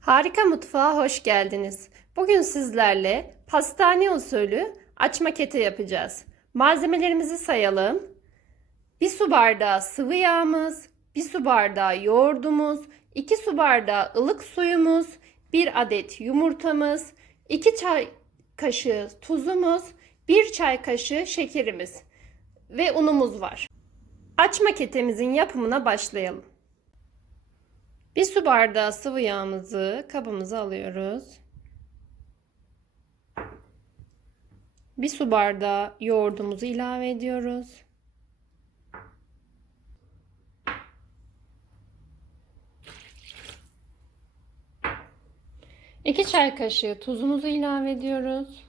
Harika Mutfağa hoş geldiniz. Bugün sizlerle pastane usulü açma kete yapacağız. Malzemelerimizi sayalım. 1 su bardağı sıvı yağımız, 1 su bardağı yoğurdumuz, 2 su bardağı ılık suyumuz, 1 adet yumurtamız, 2 çay kaşığı tuzumuz, 1 çay kaşığı şekerimiz ve unumuz var. Açma ketemizin yapımına başlayalım. Bir su bardağı sıvı yağımızı kabımıza alıyoruz. Bir su bardağı yoğurdumuzu ilave ediyoruz. İki çay kaşığı tuzumuzu ilave ediyoruz.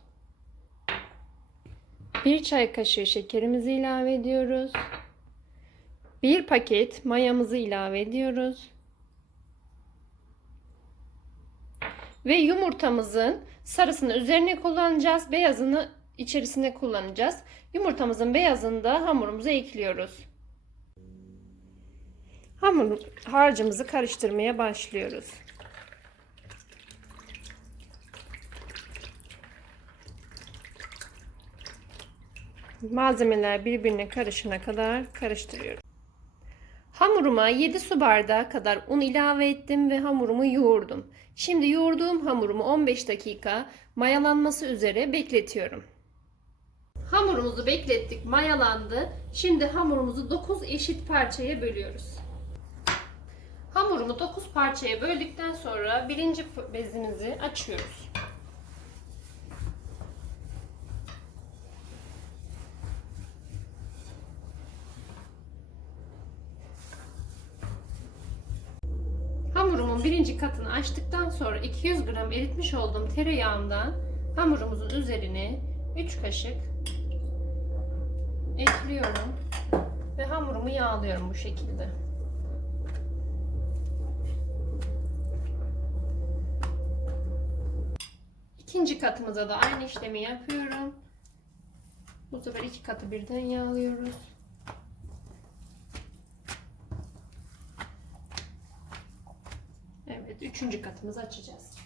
Bir çay kaşığı şekerimizi ilave ediyoruz. Bir paket mayamızı ilave ediyoruz. Ve yumurtamızın sarısını üzerine kullanacağız. Beyazını içerisine kullanacağız. Yumurtamızın beyazını da hamurumuza ekliyoruz. Hamur harcımızı karıştırmaya başlıyoruz. Malzemeler birbirine karışana kadar karıştırıyorum. Hamuruma 7 su bardağı kadar un ilave ettim ve hamurumu yoğurdum. Şimdi yoğurduğum hamurumu 15 dakika mayalanması üzere bekletiyorum. Hamurumuzu beklettik, mayalandı. Şimdi hamurumuzu 9 eşit parçaya bölüyoruz. Hamurumu 9 parçaya böldükten sonra birinci bezimizi açıyoruz. Hamurumun birinci katını açtıktan sonra 200 gram eritmiş olduğum tereyağından hamurumuzun üzerine 3 kaşık ekliyorum ve hamurumu yağlıyorum bu şekilde. İkinci katımıza da aynı işlemi yapıyorum. Bu sefer iki katı birden yağlıyoruz. Üçüncü katımızı açacağız.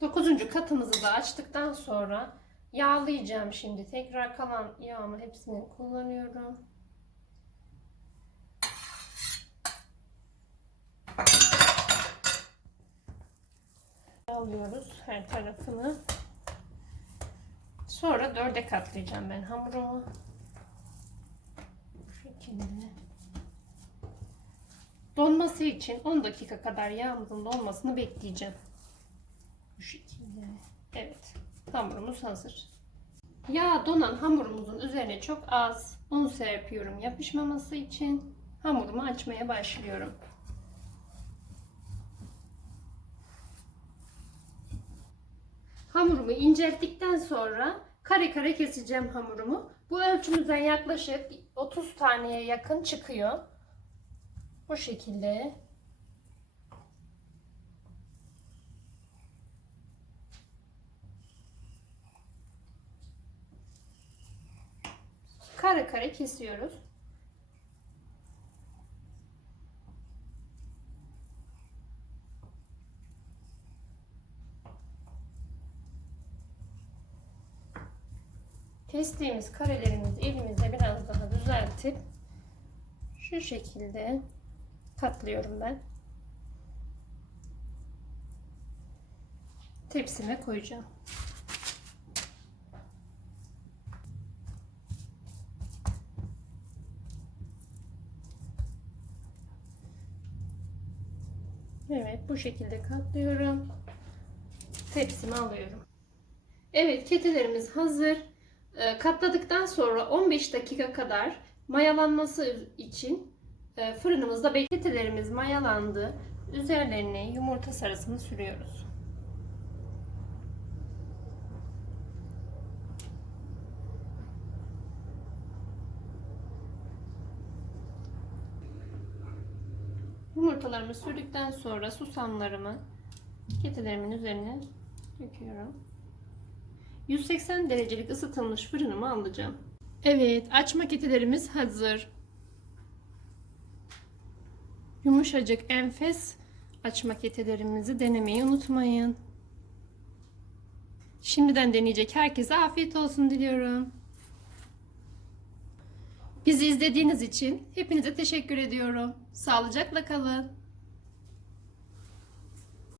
Dokuzuncu katımızı da açtıktan sonra yağlayacağım şimdi. Tekrar kalan yağımı hepsini kullanıyorum. Yağlıyoruz her tarafını. Sonra dörde katlayacağım ben hamurumu. Şekilde. Donması için 10 dakika kadar yağımızın donmasını bekleyeceğim. Bu şekilde. Evet. Hamurumuz hazır. Yağ donan hamurumuzun üzerine çok az un serpiyorum yapışmaması için. Hamurumu açmaya başlıyorum. Hamurumu incelttikten sonra kare kare keseceğim hamurumu. Bu ölçümüzden yaklaşık 30 taneye yakın çıkıyor. Bu şekilde. Kare kare kesiyoruz. Kestiğimiz karelerimizi elimizde biraz daha düzeltip şu şekilde katlıyorum ben. Tepsime koyacağım. Evet bu şekilde katlıyorum. Tepsime alıyorum. Evet ketelerimiz hazır. Ee, Katladıktan sonra 15 dakika kadar mayalanması için fırınımızda bekletelerimiz mayalandı. Üzerlerine yumurta sarısını sürüyoruz. Yumurtalarımı sürdükten sonra susamlarımı ketelerimin üzerine döküyorum. 180 derecelik ısıtılmış fırınıma alacağım. Evet, açma ketelerimiz hazır. Yumuşacık, enfes Açma ketelerimizi denemeyi unutmayın. Şimdiden deneyecek herkese afiyet olsun diliyorum. Bizi izlediğiniz için hepinize teşekkür ediyorum. Sağlıcakla kalın.